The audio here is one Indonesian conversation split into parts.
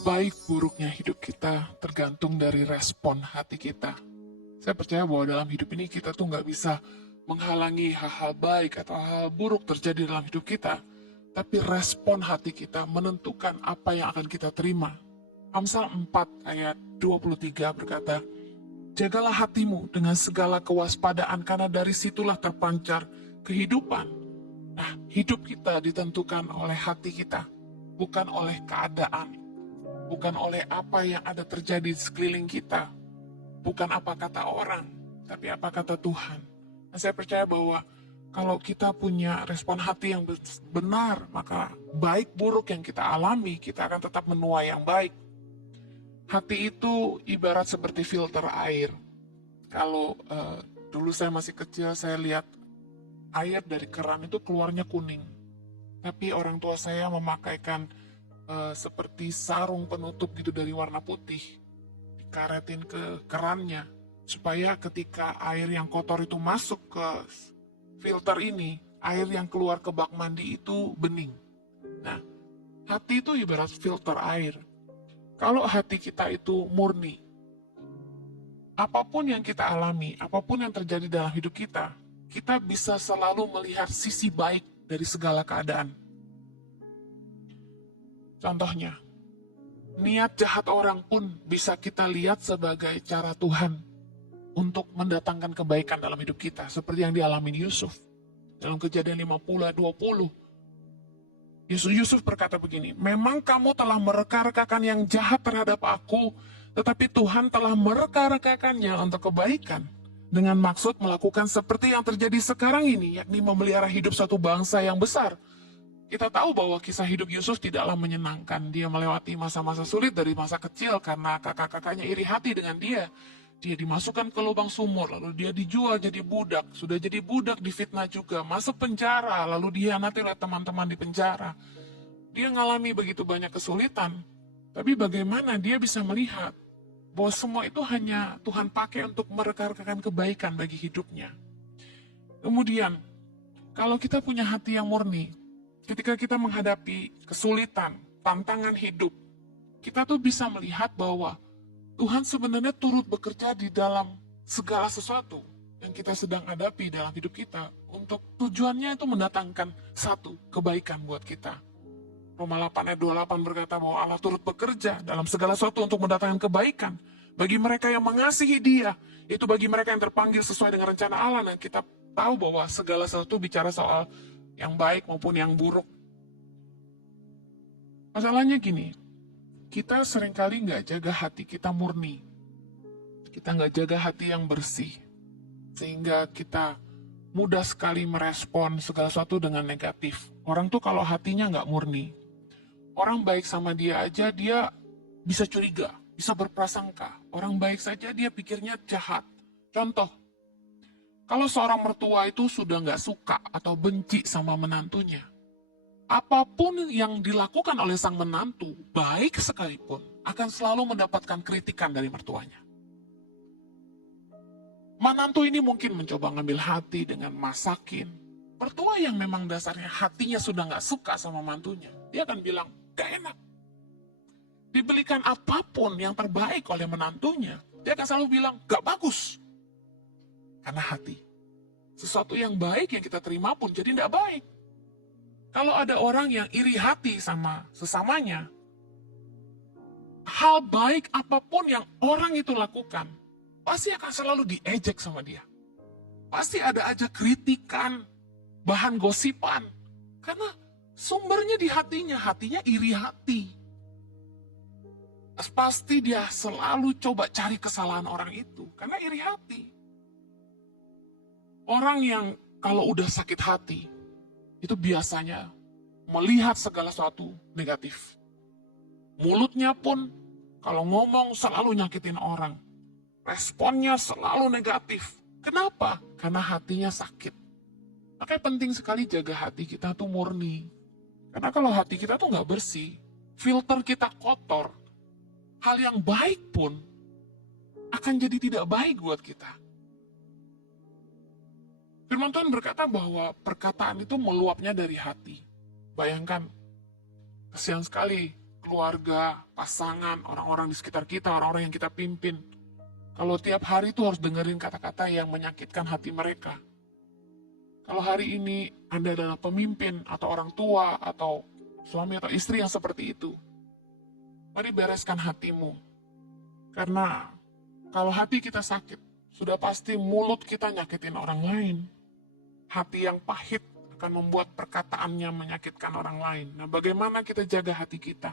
Baik buruknya hidup kita tergantung dari respon hati kita. Saya percaya bahwa dalam hidup ini kita tuh nggak bisa menghalangi hal-hal baik atau hal buruk terjadi dalam hidup kita, tapi respon hati kita menentukan apa yang akan kita terima. Amsal 4 ayat 23 berkata, "Jagalah hatimu dengan segala kewaspadaan karena dari situlah terpancar kehidupan." Nah, hidup kita ditentukan oleh hati kita, bukan oleh keadaan, bukan oleh apa yang ada terjadi di sekeliling kita, bukan apa kata orang, tapi apa kata Tuhan. Dan saya percaya bahwa kalau kita punya respon hati yang benar, maka baik buruk yang kita alami, kita akan tetap menuai yang baik. Hati itu ibarat seperti filter air. Kalau dulu saya masih kecil, saya lihat air dari keran itu keluarnya kuning. Tapi orang tua saya memakaikan seperti sarung penutup gitu dari warna putih, dikaretin ke kerannya, supaya ketika air yang kotor itu masuk ke filter ini, air yang keluar ke bak mandi itu bening. Nah, hati itu ibarat filter air. Kalau hati kita itu murni, apapun yang kita alami, apapun yang terjadi dalam hidup kita bisa selalu melihat sisi baik dari segala keadaan. Contohnya, niat jahat orang pun bisa kita lihat sebagai cara Tuhan untuk mendatangkan kebaikan dalam hidup kita, seperti yang dialami Yusuf. Dalam Kejadian 50 ayat 20, Yusuf berkata begini, "Memang kamu telah mereka-rekakan yang jahat terhadap aku, tetapi Tuhan telah mereka-rekakannya untuk kebaikan, dengan maksud melakukan seperti yang terjadi sekarang ini, yakni memelihara hidup satu bangsa yang besar." Kita tahu bahwa kisah hidup Yusuf tidaklah menyenangkan. Dia melewati masa-masa sulit dari masa kecil karena kakak-kakaknya iri hati dengan dia. Dia dimasukkan ke lubang sumur, lalu dia dijual jadi budak. Sudah jadi budak, difitnah juga. Masuk penjara, lalu dihianati oleh teman-teman di penjara. Dia ngalami begitu banyak kesulitan. Tapi bagaimana dia bisa melihat bahwa semua itu hanya Tuhan pakai untuk mereka-rekakan kebaikan bagi hidupnya. Kemudian, kalau kita punya hati yang murni, ketika kita menghadapi kesulitan, tantangan hidup, kita tuh bisa melihat bahwa Tuhan sebenarnya turut bekerja di dalam segala sesuatu yang kita sedang hadapi dalam hidup kita, untuk tujuannya itu mendatangkan satu kebaikan buat kita. Roma 8 ayat 28 berkata bahwa Allah turut bekerja dalam segala sesuatu untuk mendatangkan kebaikan bagi mereka yang mengasihi Dia, itu bagi mereka yang terpanggil sesuai dengan rencana Allah. Dan kita tahu bahwa segala sesuatu bicara soal yang baik maupun yang buruk. Masalahnya gini, kita seringkali nggak jaga hati kita murni. Kita nggak jaga hati yang bersih. Sehingga kita mudah sekali merespon segala sesuatu dengan negatif. Orang tuh kalau hatinya nggak murni, orang baik sama dia aja dia bisa curiga, bisa berprasangka. Orang baik saja dia pikirnya jahat. Contoh, kalau seorang mertua itu sudah nggak suka atau benci sama menantunya, apapun yang dilakukan oleh sang menantu, baik sekalipun, akan selalu mendapatkan kritikan dari mertuanya. Menantu ini mungkin mencoba ngambil hati dengan masakin. Mertua yang memang dasarnya hatinya sudah nggak suka sama mantunya, dia akan bilang, gak enak. Dibelikan apapun yang terbaik oleh menantunya, dia akan selalu bilang, gak bagus. Karena hati. Sesuatu yang baik yang kita terima pun jadi tidak baik. Kalau ada orang yang iri hati sama sesamanya, hal baik apapun yang orang itu lakukan, pasti akan selalu diejek sama dia. Pasti ada aja kritikan, bahan gosipan. Karena sumbernya di hatinya iri hati. Pasti dia selalu coba cari kesalahan orang itu, karena iri hati. Orang yang kalau udah sakit hati, itu biasanya melihat segala sesuatu negatif. Mulutnya pun kalau ngomong selalu nyakitin orang. Responnya selalu negatif. Kenapa? Karena hatinya sakit. Makanya penting sekali jaga hati kita tuh murni. Karena kalau hati kita tuh nggak bersih, filter kita kotor, hal yang baik pun akan jadi tidak baik buat kita. Firman Tuhan berkata bahwa perkataan itu meluapnya dari hati. Bayangkan, kasihan sekali keluarga, pasangan, orang-orang di sekitar kita, orang-orang yang kita pimpin. Kalau tiap hari itu harus dengerin kata-kata yang menyakitkan hati mereka. Kalau hari ini Anda adalah pemimpin atau orang tua atau suami atau istri yang seperti itu, mari bereskan hatimu. Karena kalau hati kita sakit, sudah pasti mulut kita nyakitin orang lain. Hati yang pahit akan membuat perkataannya menyakitkan orang lain. Nah, bagaimana kita jaga hati kita?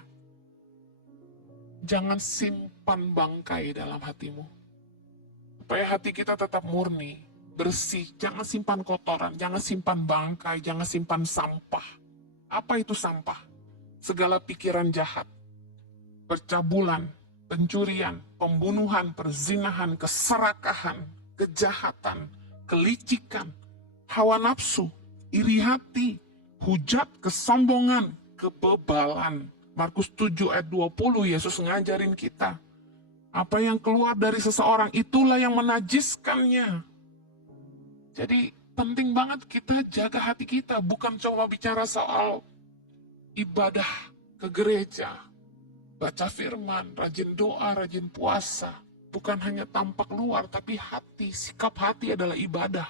Jangan simpan bangkai dalam hatimu. Supaya hati kita tetap murni, bersih. Jangan simpan kotoran, jangan simpan bangkai, jangan simpan sampah. Apa itu sampah? Segala pikiran jahat, percabulan, pencurian, pembunuhan, perzinahan, keserakahan, kejahatan, kelicikan, hawa nafsu, iri hati, hujat, kesombongan, kebebalan. Markus 7 ayat 20, Yesus ngajarin kita. Apa yang keluar dari seseorang, itulah yang menajiskannya. Jadi penting banget kita jaga hati kita. Bukan cuma bicara soal ibadah ke gereja, baca firman, rajin doa, rajin puasa. Bukan hanya tampak luar, tapi hati, sikap hati adalah ibadah.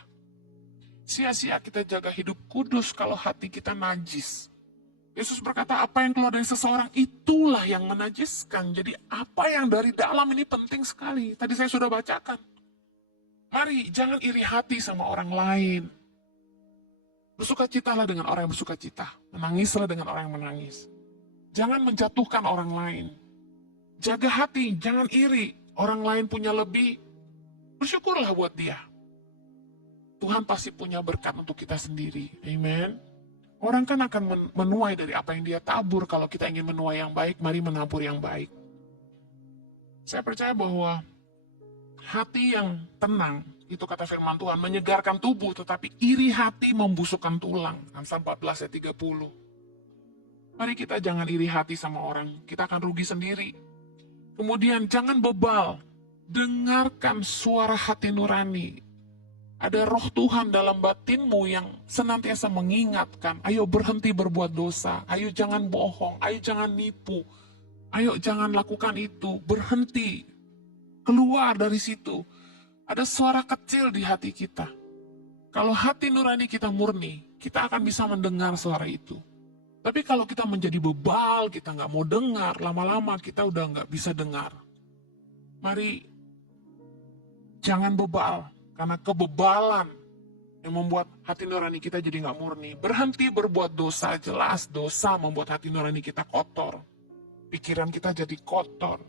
Sia-sia kita jaga hidup kudus kalau hati kita najis. Yesus berkata, apa yang keluar dari seseorang itulah yang menajiskan. Jadi apa yang dari dalam ini penting sekali. Tadi saya sudah bacakan. Mari, jangan iri hati sama orang lain. Bersukacitalah dengan orang yang bersukacita. Menangislah dengan orang yang menangis. Jangan menjatuhkan orang lain. Jaga hati, jangan iri. Orang lain punya lebih, bersyukurlah buat dia. Tuhan pasti punya berkat untuk kita sendiri. Amen. Orang kan akan menuai dari apa yang dia tabur. Kalau kita ingin menuai yang baik, mari menabur yang baik. Saya percaya bahwa hati yang tenang, itu kata firman Tuhan, menyegarkan tubuh, tetapi iri hati membusukkan tulang. Amsal 14 ayat 30. Mari kita jangan iri hati sama orang, kita akan rugi sendiri. Kemudian jangan bebal, dengarkan suara hati nurani. Ada roh Tuhan dalam batinmu yang senantiasa mengingatkan, ayo berhenti berbuat dosa, ayo jangan bohong, ayo jangan nipu, ayo jangan lakukan itu, berhenti, keluar dari situ. Ada suara kecil di hati kita. Kalau hati nurani kita murni, kita akan bisa mendengar suara itu. Tapi kalau kita menjadi bebal, kita nggak mau dengar, lama-lama kita udah nggak bisa dengar. Mari, jangan bebal, karena kebebalan yang membuat hati nurani kita jadi nggak murni. Berhenti berbuat dosa, jelas dosa membuat hati nurani kita kotor. Pikiran kita jadi kotor.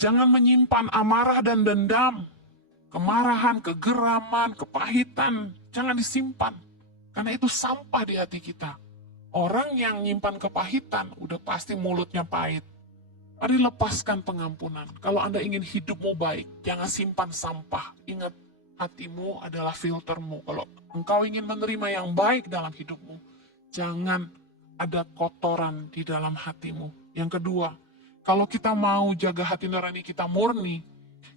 Jangan menyimpan amarah dan dendam, kemarahan, kegeraman, kepahitan. Jangan disimpan, karena itu sampah di hati kita. Orang yang nyimpan kepahitan, udah pasti mulutnya pahit. Mari lepaskan pengampunan. Kalau Anda ingin hidupmu baik, jangan simpan sampah. Ingat, hatimu adalah filtermu. Kalau engkau ingin menerima yang baik dalam hidupmu, jangan ada kotoran di dalam hatimu. Yang kedua, kalau kita mau jaga hati nurani kita murni,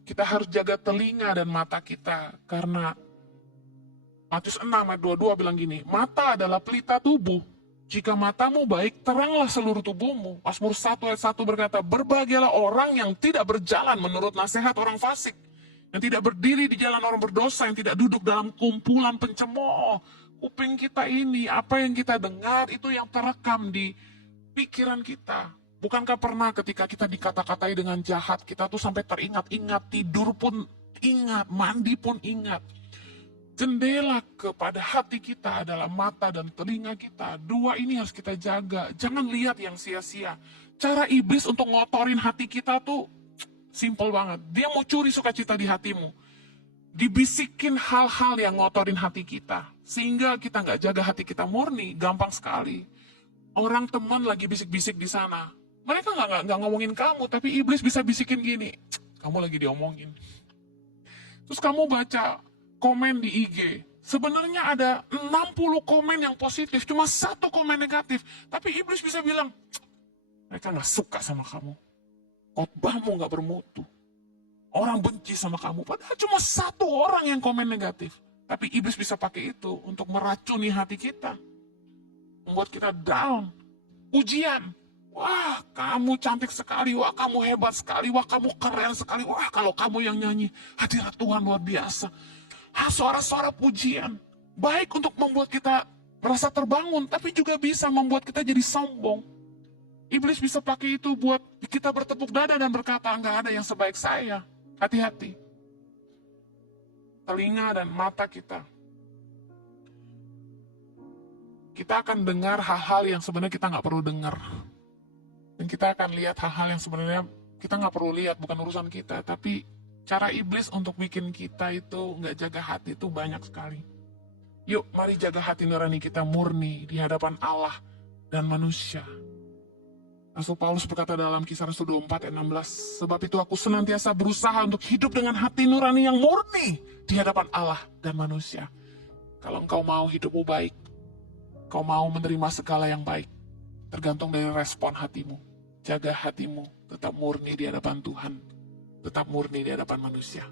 kita harus jaga telinga dan mata kita. Karena Matius 6 ayat 22 bilang gini, mata adalah pelita tubuh. Jika matamu baik, teranglah seluruh tubuhmu. Mazmur 1 ayat 1 berkata, berbahagialah orang yang tidak berjalan menurut nasihat orang fasik, yang tidak berdiri di jalan orang berdosa, yang tidak duduk dalam kumpulan pencemooh. Kuping kita ini, apa yang kita dengar, itu yang terekam di pikiran kita. Bukankah pernah ketika kita dikata-katai dengan jahat, kita tuh sampai teringat-ingat, tidur pun ingat, mandi pun ingat. Jendela kepada hati kita adalah mata dan telinga kita. Dua ini harus kita jaga. Jangan lihat yang sia-sia. Cara iblis untuk ngotorin hati kita tuh simple banget. Dia mau curi sukacita di hatimu. Dibisikin hal-hal yang ngotorin hati kita. Sehingga kita nggak jaga hati kita murni. Gampang sekali. Orang teman lagi bisik-bisik di sana. Mereka nggak ngomongin kamu, tapi iblis bisa bisikin gini. Kamu lagi diomongin. Terus kamu baca komen di IG, sebenarnya ada 60 komen yang positif, cuma 1 komen negatif. Tapi iblis bisa bilang, mereka gak suka sama kamu, khotbahmu gak bermutu, orang benci sama kamu. Padahal cuma 1 orang yang komen negatif. Tapi iblis bisa pakai itu untuk meracuni hati kita, membuat kita down. Ujian, Wah, kamu cantik sekali, wah kamu hebat sekali, wah kamu keren sekali, wah kalau kamu yang nyanyi, hadirat Tuhan luar biasa. Suara-suara pujian, baik untuk membuat kita merasa terbangun, tapi juga bisa membuat kita jadi sombong. Iblis bisa pakai itu buat kita bertepuk dada dan berkata, nggak ada yang sebaik saya. Hati-hati. Telinga dan mata kita akan dengar hal-hal yang sebenarnya kita nggak perlu dengar. Dan kita akan lihat hal-hal yang sebenarnya kita nggak perlu lihat, bukan urusan kita. Tapi cara iblis untuk bikin kita itu nggak jaga hati itu banyak sekali. Yuk, mari jaga hati nurani kita murni di hadapan Allah dan manusia. Rasul Paulus berkata dalam Kisah Rasul 24 ayat 16, sebab itu aku senantiasa berusaha untuk hidup dengan hati nurani yang murni di hadapan Allah dan manusia. Kalau engkau mau hidupmu baik, kau mau menerima segala yang baik, tergantung dari respon hatimu. Jaga hatimu tetap murni di hadapan Tuhan, tetap murni di hadapan manusia.